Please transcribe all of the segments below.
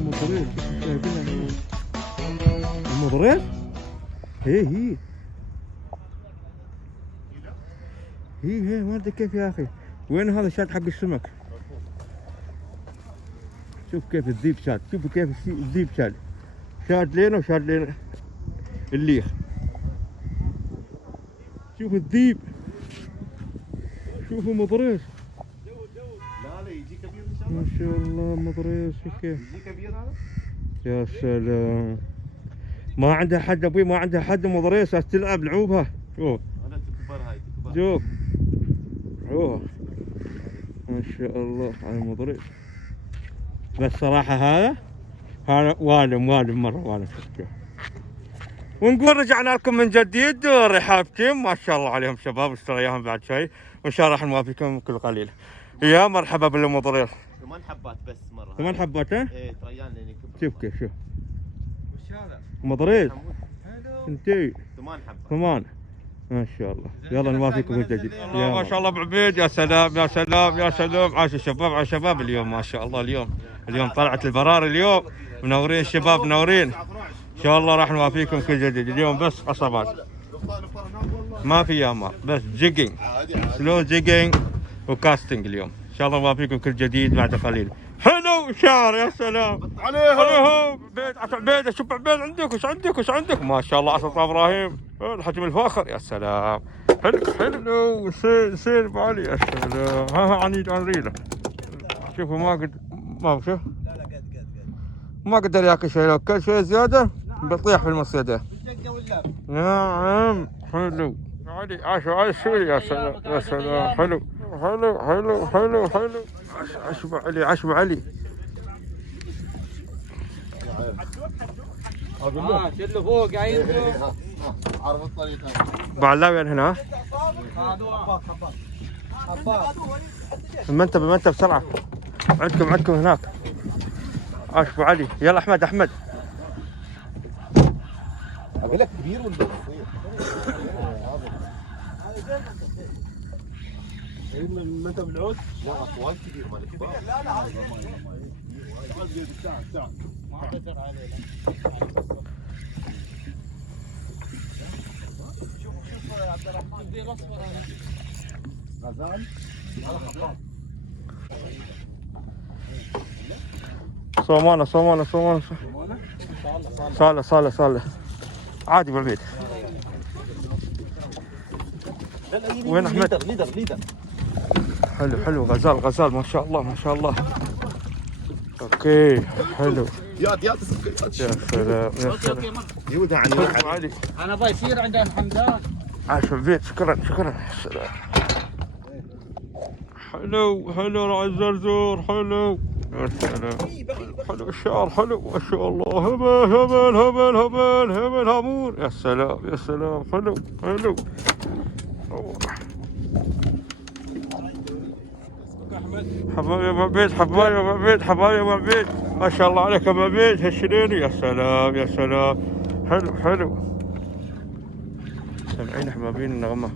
المضرير جايبينها المضرير. هي ما ادري كيف يا اخي. وين هذا الشاد حق السمك؟ شوف كيف الذيب شاد، شوفوا كيف الذيب شاد لينا وشاد لينا الليخ. شوف الذيب، شوفوا مضرير. لا يجي كبير ان شاء الله. ما شاء الله مضرير. شوف كيف يجي كبير هذا. يا سلام. ما عندها حد ابوي، ما عندها حد مضرير تلعب لعوبها. شوف انا تكبر هاي تكبر. شوف شوف ما شاء الله على المضرير. بس صراحة هذا والم مرة والم. ونقول رجعنا لكم من جديد رحاب تيم، ما شاء الله عليهم شباب، اشترياهم بعد شوي وان شاء الله راح نوافيكم كل قليل. يا مرحبا بالمضرير. 8 حبات بس مرة. 8 حبات ها؟ ايه تريان لين يكبر. شوف كيف شوف وش هذا؟ مضرير انتي 8 حبات. 8 ما شاء الله. يلا نوافيكم من جديد. يا ما شاء الله ابو عبيد. يا سلام يا سلام يا سلام. عاش الشباب عاش الشباب اليوم ما شاء الله. اليوم طلعت البراري اليوم. منورين الشباب منورين. ان شاء الله راح نوافيكم كل جديد. اليوم بس قصبات ما في ياما، بس جيجينج سلو جيجينج وكاستنج اليوم. ان شاء الله نوافيكم كل جديد بعد قليل. حلو شعر يا سلام عليهم. عبيد شوف عبيد عندك وش عندك ما شاء الله. عصا ابراهيم الحجم الفاخر يا سلام. حلو سير بعلي يا سلام. ها عنيد عنريله. شوفوا ما شوف ما قدر ياكل شيء، لو كل شيء زياده بيطيح في المصيده. نعم حلو علي. عاش سوري يا سلام يا سلام. حلو عش علي. شلوا فوق عينكم. عرف الطريقة. بعلاوي هنا. المنتب بسرعة. عندكم هناك. عاش ابو علي. يلا احمد. اقول لك كبير ولا صغير؟ المنتب العود؟ لا اطوال كبير مال كبار. لا ما قدر عليه. شوف يا عبد الرحمن دي الاصفر هذا غزال. صالة عادي بالبيت. وين احمد؟ ليدر حلو غزال ما شاء الله. اوكي حلو. يا سلام يودع عن انا بيصير عند حمدان. عاش بالبيت. شكرا يا سلام. حلو راعي الزرزور. حلو يا سلام. حلو الشعر حلو ما شاء الله. هبل هامور يا سلام. حلو حبايب ابو عبيد ما شاء الله عليك ابو عبيد. هالشنيني يا سلام. حلو سامعين حبايبين النغمة.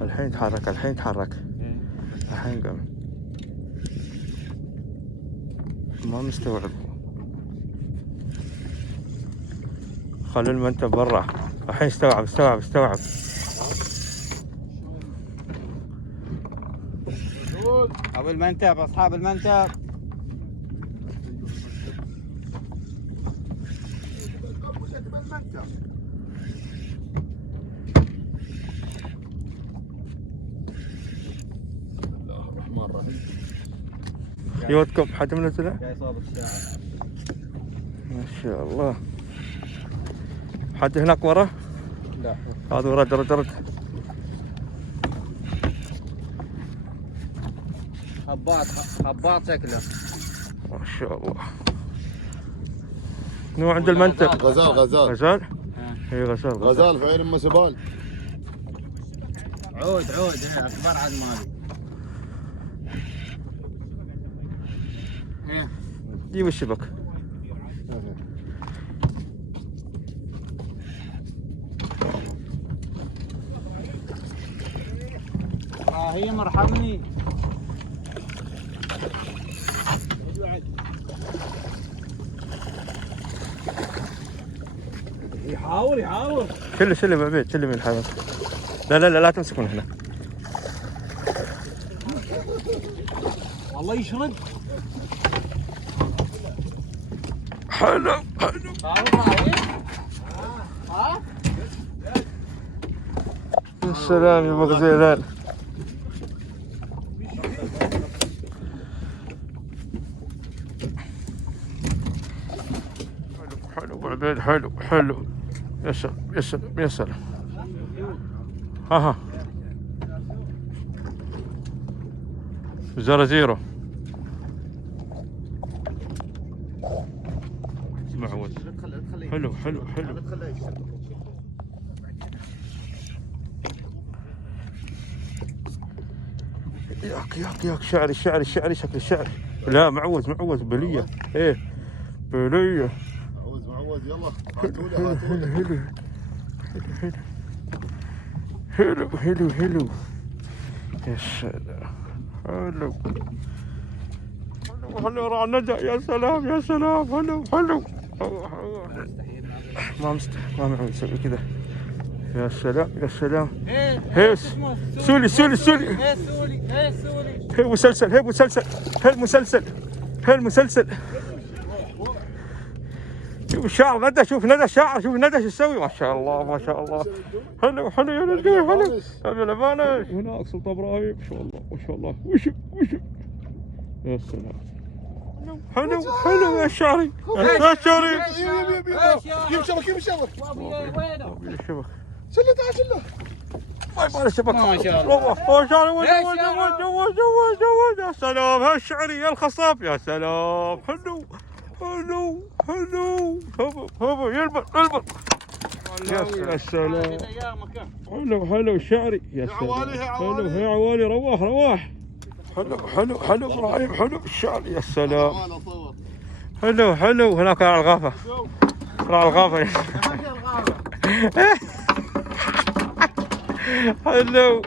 الحين يتحرك الحين قام. ما مستوعب. خلوا المنتب برا. الحين استوعب. ابو المنتب اصحاب المنتب. يودكم حد منزله؟ جاي صوب الساعة. ما شاء الله. حد هناك ورا؟ لا هذا رد. خباط شكله ما شاء الله. نوع عند المنتب. غزال؟ اي غزال في عين ام سبال. عود هنا اكبر عن مالي. جيب الشبك. ابراهيم ارحمني. يحاول شل بعبيد، شل من الحيوان. لا تمسك من هنا. والله يشرد. حلو. يا سلام يا ابو غزيلان. حلو ابو عبيد، حلو. يا سلام. ها زرازيرو معود. حلو. ياك شعري شكل الشعر. لا معوز بلية. ايه بلية. معوز يلا. حلو. يا سلام. حلو راح نجا. يا سلام. حلو. ما معود يسوي كذا. يا سلام. هيس سولي. هي مسلسل. شوف الشعر ندى، شوف ندى الشعر، شوف ندى شو يسوي. ما شاء الله. حلو يا ندى. حلو بالامانه. هناك سلطان ابراهيم. ما شاء الله. وش يا سلام. حلو يا شعري. كيف شبك الشبك. شله ما يبغى الشبك. ما شاء الله. وجوز. يا سلام. هالشعري يا الخصاب. يا سلام. حلو. هبو يلبط. يا سلام. حلو شعري. يا سلام. حلو هي عوالي. رواح. حلو ابراهيم. حلو الشعري. يا سلام. حلو. هناك راعي الغافة. حلو.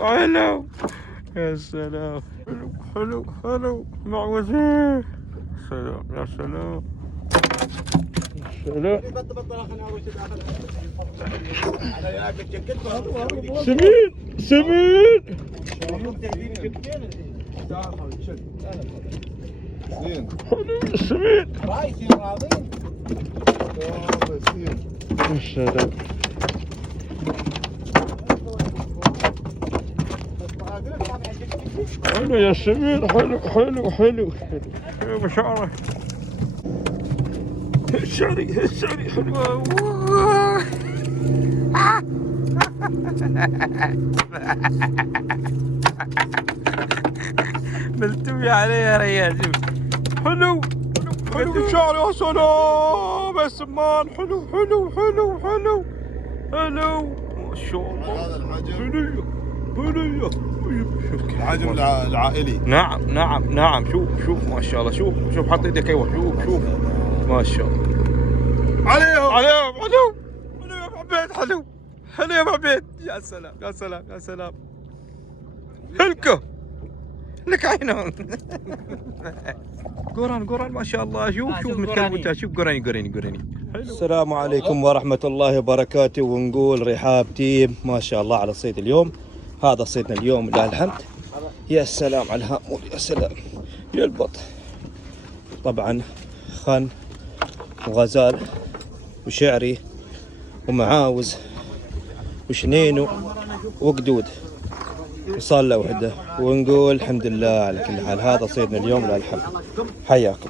يا سلام. حلو معوزين. يا سلام. سمين. حلو السمين. يا سلام. حلو يا سمين. حلو بشعره. الشعري حلو. ملتوي عليه يا ريال. حلو الشعر. يا سلام يا سمان. حلو ما شاء الله. هذا الحجم. بلية. الحجم العائلي. نعم. شوف ما شاء الله. شوف حط ايدك. ايوه شوف ما شاء الله. عليهم يا ابو عبيد. حلو يا ابو عبيد. يا سلام. هلكه لك عينهم. قران ما شاء الله. شوف متكلمتها. شوف قراني. السلام عليكم ورحمة الله وبركاته. ونقول رحاب تيم. ما شاء الله على الصيد اليوم. هذا صيدنا اليوم لله الحمد. يا سلام على الهامور. يا سلام. يلبط طبعا خن وغزال وشعري ومعاوز وشنينو وقدود وصالة وحدة. ونقول الحمد لله على كل حال. هذا صيدنا اليوم لله الحمد. حياكم.